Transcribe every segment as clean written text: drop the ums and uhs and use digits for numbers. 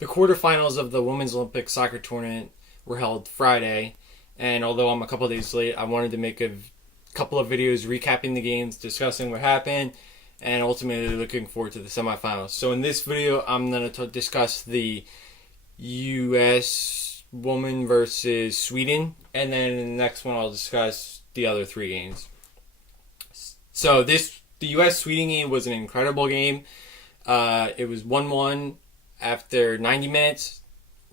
The quarterfinals of the Women's Olympic Soccer Tournament were held Friday, and although I'm a couple of days late, I wanted to make a couple of videos recapping the games, discussing what happened, and ultimately looking forward to the semifinals. So in this video, I'm going to discuss the U.S. woman versus Sweden, and then in the next one, I'll discuss the other three games. So the U.S.-Sweden game was an incredible game. It was 1-1 after 90 minutes,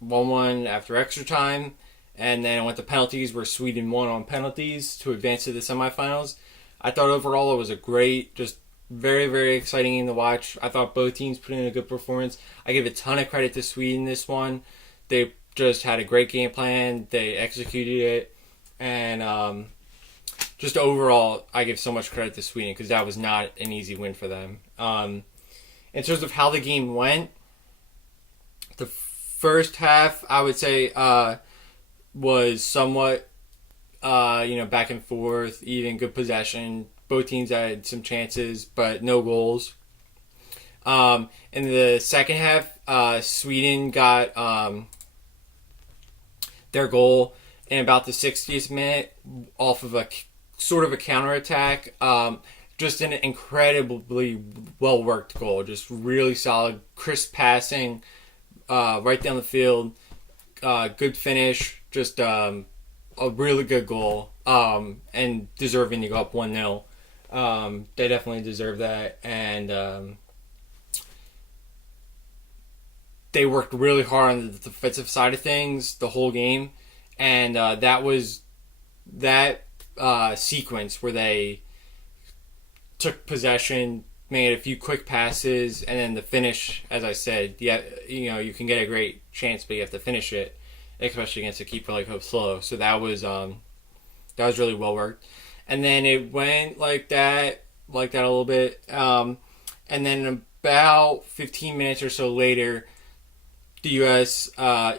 1-1 after extra time, and then it went to penalties where Sweden won on penalties to advance to the semifinals. I thought overall it was a great, just very, very exciting game to watch. I thought both teams put in a good performance. I give a ton of credit to Sweden this one. They just had a great game plan. They executed it. And just overall, I give so much credit to Sweden because that was not an easy win for them. In terms of how the game went, the first half, I would say, was somewhat, back and forth, even good possession. Both teams had some chances, but no goals. In the second half, Sweden got their goal in about the 60th minute off of a sort of a counterattack. Just an incredibly well-worked goal. Just really solid, crisp passing, right down the field. Good finish. Just a really good goal. And deserving to go up 1-0. They definitely deserve that. And they worked really hard on the defensive side of things the whole game. And that was that sequence where they took possession, made a few quick passes, and then the finish, as I said, you can get a great chance, but you have to finish it, especially against a keeper like Hope Slow. So that was really well worked. And then it went like that a little bit. And then about 15 minutes or so later, the U.S.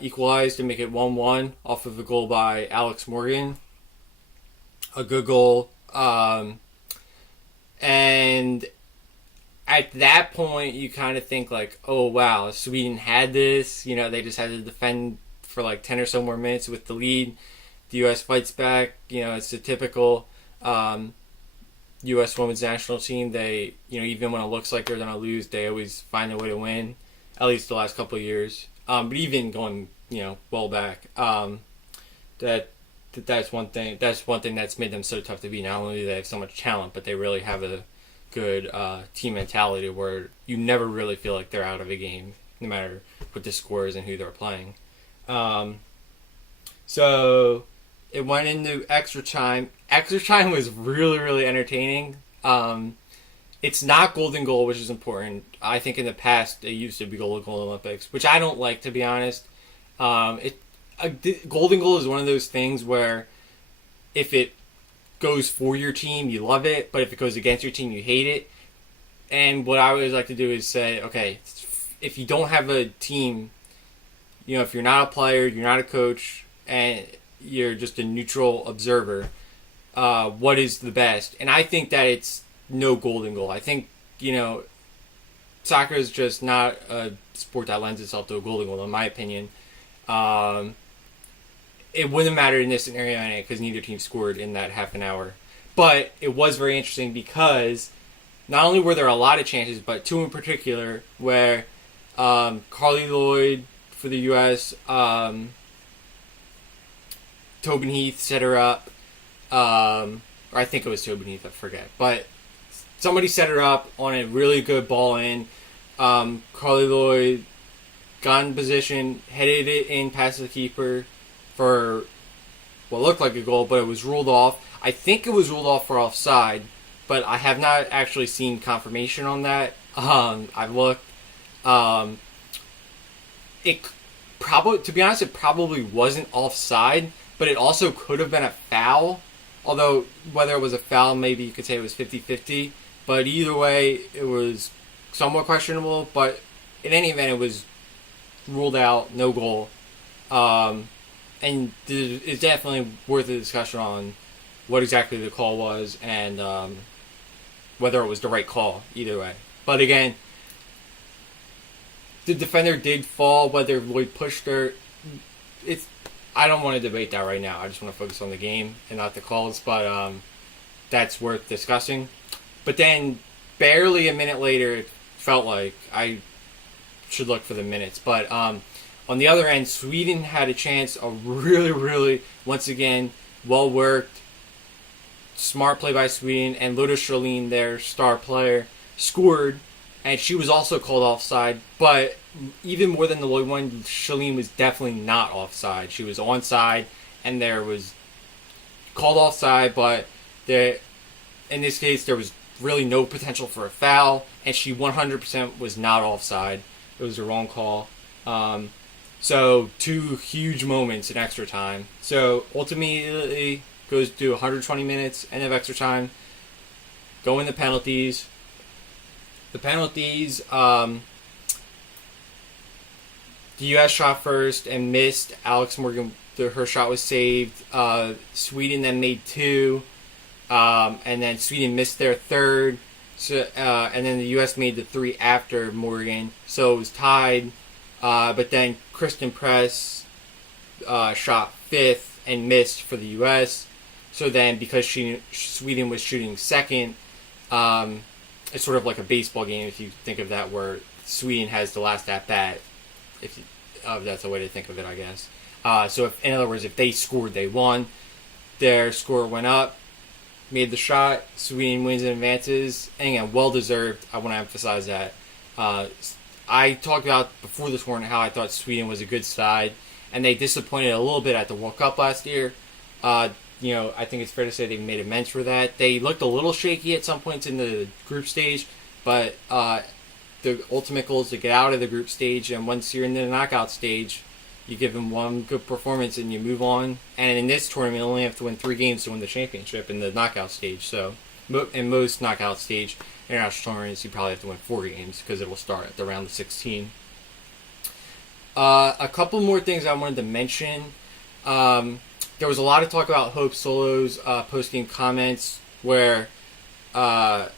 Equalized to make it 1-1 off of a goal by Alex Morgan. A good goal. And at that point, you kind of think like, oh, wow, Sweden had this. They just had to defend for like 10 or so more minutes with the lead. The U.S. fights back. It's a typical U.S. women's national team. They, even when it looks like they're going to lose, they always find a way to win, at least the last couple of years. But even going, well back, that's one thing. That's one thing that's made them so tough to beat. Not only do they have so much talent, but they really have a good team mentality where you never really feel like they're out of a game, no matter what the score is and who they're playing. So it went into extra time. Extra time was really, really entertaining. It's not golden goal, which is important. I think in the past it used to be golden goal Olympics, which I don't like, to be honest. Golden goal is one of those things where if it goes for your team, you love it, but if it goes against your team, you hate it. And what I always like to do is say, okay, if you don't have a team, if you're not a player, you're not a coach, and you're just a neutral observer, what is the best? And I think that it's no golden goal. I think, soccer is just not a sport that lends itself to a golden goal, in my opinion. It wouldn't matter in this scenario because neither team scored in that half an hour. But it was very interesting because not only were there a lot of chances, but two in particular where Carly Lloyd for the U.S., Tobin Heath set her up. Or I think it was Tobin Heath, I forget. But somebody set her up on a really good ball in. Carly Lloyd got in position, headed it in past the keeper for what looked like a goal, but it was ruled off. I think it was ruled off for offside, but I have not actually seen confirmation on that. I've looked. It probably, to be honest, it probably wasn't offside, but it also could have been a foul. Although whether it was a foul, maybe you could say it was 50-50. But either way, it was somewhat questionable. But in any event, it was ruled out, no goal. And it's definitely worth a discussion on what exactly the call was and whether it was the right call, either way. But again, the defender did fall. Whether Lloyd pushed her, I don't want to debate that right now. I just want to focus on the game and not the calls. But that's worth discussing. But then, barely a minute later, it felt like I should look for the minutes. But on the other end, Sweden had a chance. A really, really, once again, well worked, smart play by Sweden, and Lotta Schelin, their star player, scored. And she was also called offside, but even more than the Lloyd one, Schelin was definitely not offside. She was onside, and there was called offside, but in this case, there was really no potential for a foul, and she 100% was not offside. It was a wrong call. So, 2 huge moments in extra time. So, ultimately, goes to 120 minutes, end of extra time, go in the penalties. The penalties, the U.S. shot first and missed. Alex Morgan, her shot was saved. Sweden then made 2, and then Sweden missed their third. So, and then the U.S. made the 3 after Morgan, so it was tied. But then Kristen Press shot 5th and missed for the U.S. So then, because Sweden was shooting second, it's sort of like a baseball game, if you think of that, where Sweden has the last at bat. If that's a way to think of it, I guess. So, in other words, if they scored, they won. Their score went up, made the shot. Sweden wins and advances. And again, well deserved. I want to emphasize that. I talked about before this tournament how I thought Sweden was a good side, and they disappointed a little bit at the World Cup last year. I think it's fair to say they made amends for that. They looked a little shaky at some points in the group stage, but the ultimate goal is to get out of the group stage, and once you're in the knockout stage, you give them one good performance and you move on. And in this tournament, you only have to win 3 games to win the championship in the knockout stage. So, in most knockout stage international tournaments, you probably have to win 4 games because it will start at the round of 16. A couple more things I wanted to mention. There was a lot of talk about Hope Solo's post-game comments where I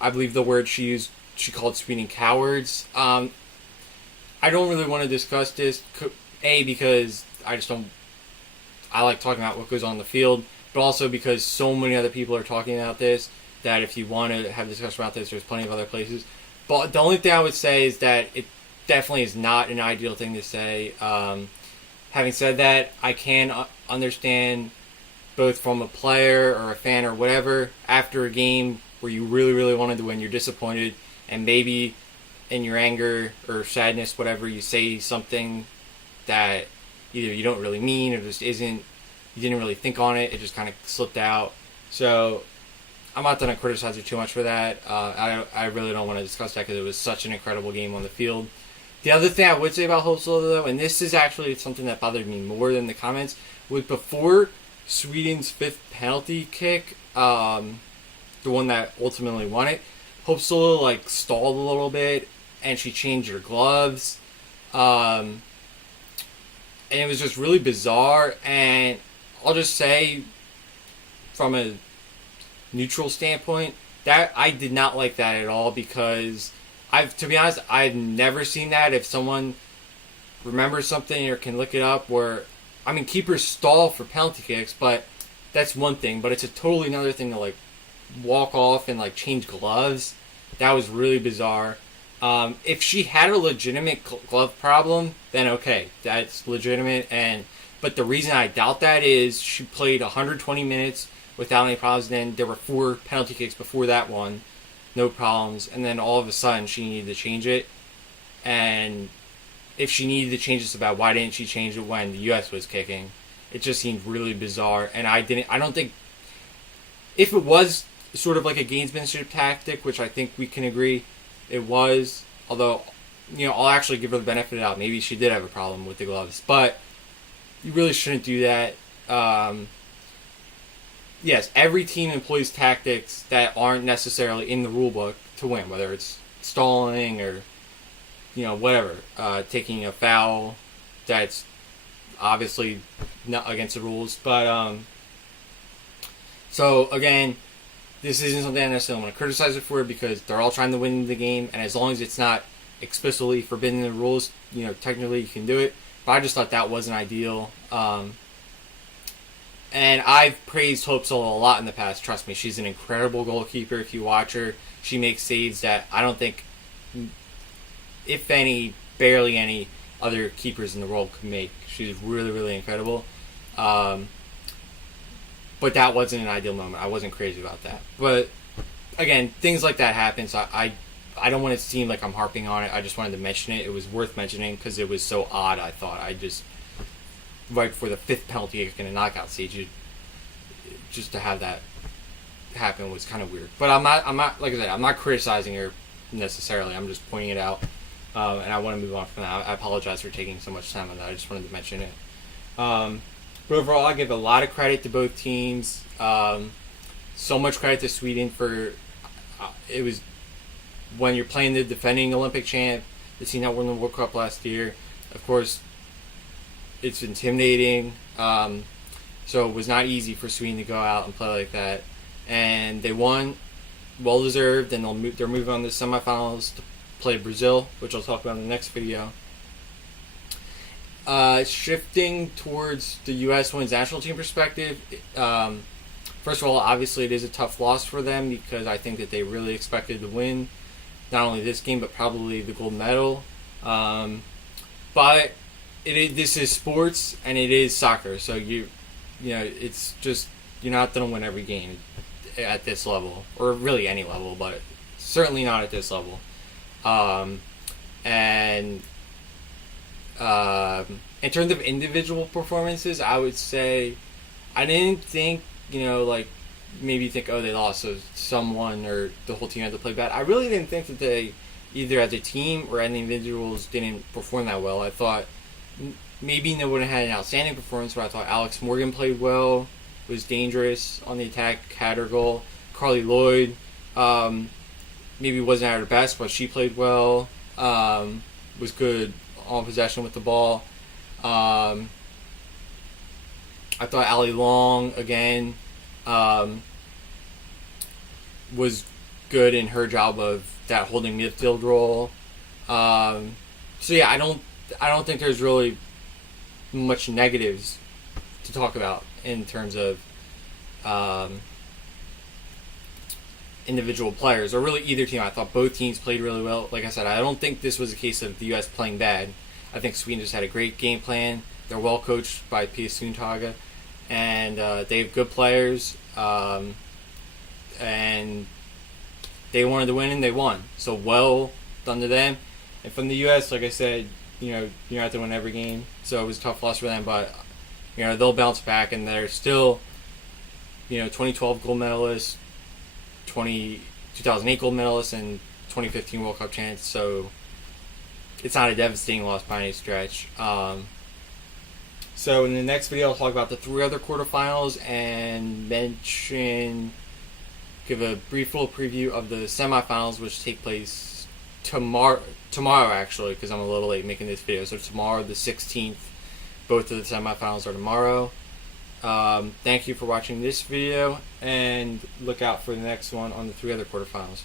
believe the word she used, she called Sweden cowards. I don't really want to discuss this, because I like talking about what goes on in the field, but also because so many other people are talking about this, that if you want to have a discussion about this, there's plenty of other places. But the only thing I would say is that it definitely is not an ideal thing to say. Having said that, I can understand, both from a player or a fan or whatever, after a game where you really, really wanted to win, you're disappointed, and maybe in your anger or sadness, whatever, you say something that either you don't really mean or just you didn't really think on it, it just kind of slipped out. So I'm not going to criticize her too much for that. I really don't want to discuss that because it was such an incredible game on the field. The other thing I would say about Hope Solo, though, and this is actually something that bothered me more than the comments, was before Sweden's 5th penalty kick, the one that ultimately won it, Hope Solo stalled a little bit, and she changed her gloves, and it was just really bizarre. And I'll just say, from a neutral standpoint, that I did not like that at all, because to be honest, I've never seen that. If someone remembers something or can look it up, where, keepers stall for penalty kicks, but that's one thing. But it's a totally another thing to walk off and change gloves. That was really bizarre. If she had a legitimate glove problem, then okay, that's legitimate. But the reason I doubt that is she played 120 minutes without any problems. Then there were 4 penalty kicks before that one. No problems, and then all of a sudden she needed to change it. And if she needed to change it so bad, why didn't she change it when the U.S. was kicking? It just seemed really bizarre, and I don't think, if it was sort of like a gamesmanship tactic, which I think we can agree it was, although, I'll actually give her the benefit of the doubt. Maybe she did have a problem with the gloves, but you really shouldn't do that. Yes, every team employs tactics that aren't necessarily in the rule book to win, whether it's stalling or, whatever, taking a foul that's obviously not against the rules. But, so again, this isn't something I necessarily want to criticize it for, because they're all trying to win the game, and as long as it's not explicitly forbidden in the rules. Technically you can do it, but I just thought that wasn't ideal. And I've praised Hope Solo a lot in the past. Trust me, she's an incredible goalkeeper. If you watch her, she makes saves that I don't think, if any, barely any other keepers in the world could make. She's really, really incredible. But that wasn't an ideal moment. I wasn't crazy about that. But again, things like that happen. So I don't want it to seem like I'm harping on it. I just wanted to mention it. It was worth mentioning because it was so odd. I thought right before the 5th penalty kick in a knockout stage, just to have that happen was kind of weird. But I'm not like I said, I'm not criticizing her necessarily. I'm just pointing it out, and I want to move on from that. I apologize for taking so much time on that. I just wanted to mention it. But overall, I give a lot of credit to both teams. So much credit to Sweden for it was when you're playing the defending Olympic champ, the team that won the World Cup last year. Of course, it's intimidating. So it was not easy for Sweden to go out and play like that. And they won, well deserved, and they're moving on to the semifinals to play Brazil, which I'll talk about in the next video. Shifting towards the U.S. women's national team perspective, first of all, obviously it is a tough loss for them because I think that they really expected to win not only this game but probably the gold medal. But this is sports and it is soccer, so it's just you're not going to win every game at this level, or really any level, but certainly not at this level. And in terms of individual performances, I would say I didn't think, maybe think, oh, they lost, so someone or the whole team had to play bad. I really didn't think that they, either as a team or as individuals, didn't perform that well. I thought maybe they wouldn't have had an outstanding performance, but I thought Alex Morgan played well, was dangerous on the attack, had her goal. Carly Lloyd maybe wasn't at her best, but she played well, was good on possession with the ball. I thought Ali Long, again, was good in her job of that holding midfield role. So yeah, I don't think there's really much negatives to talk about in terms of individual players, or really either team. I thought both teams played really well. Like I said, I don't think this was a case of the U.S. playing bad. I think Sweden just had a great game plan. They're well coached by Pia Sundhage, and they have good players, and they wanted to win and they won. So well done to them. And from the U.S., like I said, you're not to win every game, so it was a tough loss for them, but they'll bounce back, and they're still 2012 gold medalists, 2008 gold medalists, and 2015 World Cup champs, so it's not a devastating loss by any stretch. So in the next video, I'll talk about the 3 other quarterfinals and give a brief little preview of the semifinals, which take place tomorrow actually, because I'm a little late making this video. So tomorrow, the 16th, both of the semifinals are tomorrow. Thank you for watching this video, and look out for the next one on the 3 other quarterfinals.